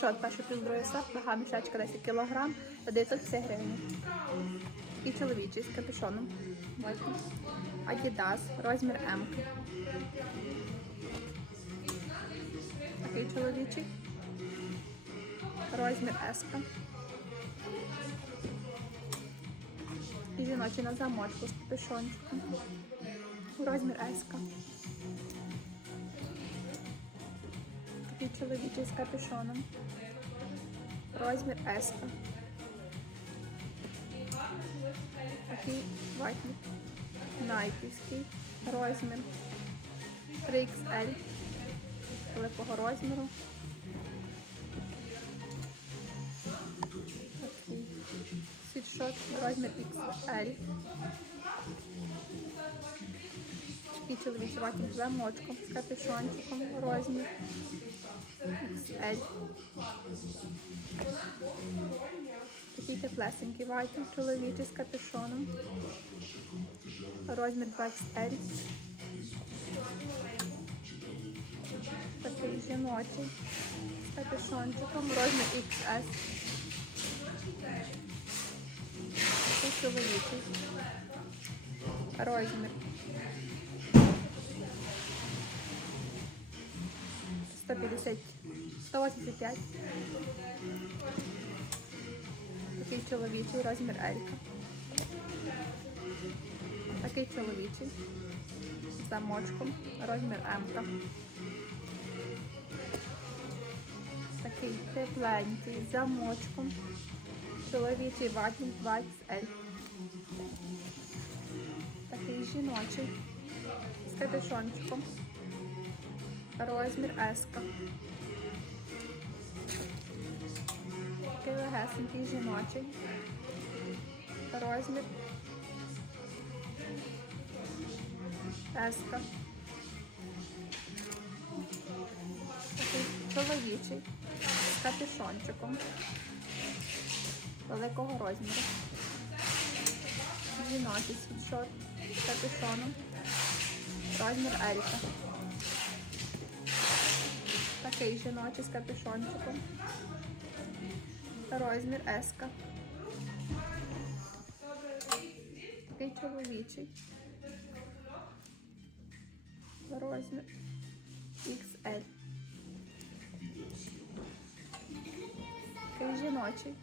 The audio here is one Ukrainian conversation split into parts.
Перший плюс другий сорт, вага мішечка 10 кг, за 950 гривень. І чоловічий з капюшоном. Adidas, розмір М. Такий чоловічий. Розмір S. І жіночий на замочку з капюшончиком. Розмір S. Такий чоловічий з капюшоном. Розмір S. Такий ватник. Найківський. Розмір 3XL. Великого розміру. Світшот. Розмір XL. Такий чоловічий з замочком, з капюшончиком. Розмір XL. Такий теплесенький ватник чоловічий з капюшоном. Розмір 20L. Такий жіночий з капюшончиком. Розмір XS. Такий чоловічий. Розмір 150, 185. Такий чоловічий, розмір Елька. Такий чоловічий. З замочком, розмір М. Такий тепленький, з замочком. Чоловічий ватник 20L. Такий жіночий. З капюшончиком. Розмір S. Такий легесенький жіночий. Розмір S. Такий чоловічий з капюшончиком великого розміру. Жіночий світшот з капюшоном. Розмір Елька. Такий жіночий з капюшончиком. Розмір S. Такий чоловічий. Розмір XL. Такий жіночий.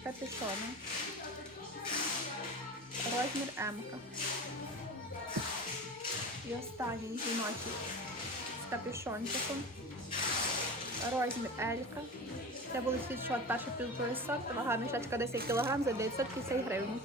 З капюшоном. Розмір М. І останній жіночий з капюшончиком. Розмір Елька. Це були світшот перший півтори сорт, вага мішечка 10 кг за 950 гривень.